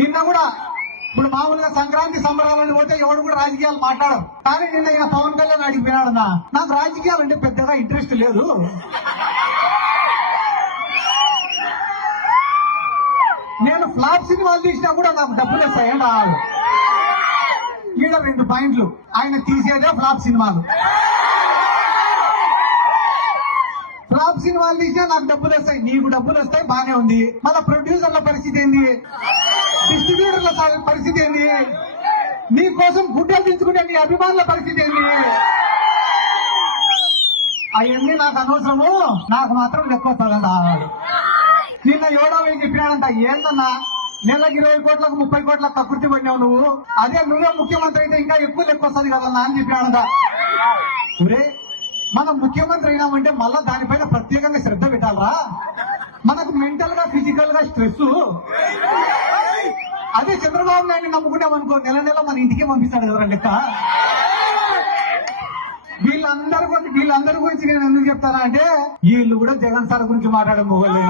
నిన్న కూడా ఇప్పుడు మామూలుగా సంక్రాంతి సంబరాలని పోతే ఎవడు కూడా రాజకీయాలు మాట్లాడరు. కానీ నిన్న ఇక పవన్ కళ్యాణ్ అడిగిపోయాడన్నా, నాకు రాజకీయాలు అంటే పెద్దగా ఇంట్రెస్ట్ లేదు, నేను ఫ్లాప్ సినిమాలు తీసినా కూడా నాకు డబ్బులు వస్తాయని రావాలి. ఈడ 2 పాయింట్లు, ఆయన తీసేదే ఫ్లాప్ సినిమాలు. ఫ్లాప్ సినిమాలు తీసినా నాకు డబ్బులు వస్తాయి, నీకు డబ్బులు వస్తాయి, బానే ఉంది. మన ప్రొడ్యూసర్ల పరిస్థితి ఏంది, డిస్ట్రిబ్యూటర్ల పరిస్థితి ఏంది, నీ కోసం గుడ్డలు తీసుకుంటే నీ అభిమానుల పరిస్థితి ఏంది? అవన్నీ నాకు అనవసరము, నాకు మాత్రం లెక్క వస్తుందని రావాలి. నిన్న ఎవడో చెప్పినాడంట, ఏందన్నా నెలకు 20 కోట్లకు 30 కోట్లకు కకృతి పడినావు నువ్వు, అదే నువ్వే ముఖ్యమంత్రి అయితే ఇంకా ఎక్కువ లెక్క వస్తుంది కదన్నా అని చెప్పినాడంట. ఒరే, మనం ముఖ్యమంత్రి అయినామంటే మళ్ళా దానిపైన ప్రత్యేకంగా శ్రద్ధ పెట్టాలరా, మనకు మెంటల్ గా ఫిజికల్ గా స్ట్రెస్. అదే చంద్రబాబు నాయుడు నమ్ముకున్నామనుకో, నెల నెల మన ఇంటికే పంపిస్తాడు కదా లెక్క. వీళ్ళందరి గురించి నేను ఎందుకు చెప్తానా అంటే, వీళ్ళు కూడా జగన్ సార్ గురించి మాట్లాడే మొగలు.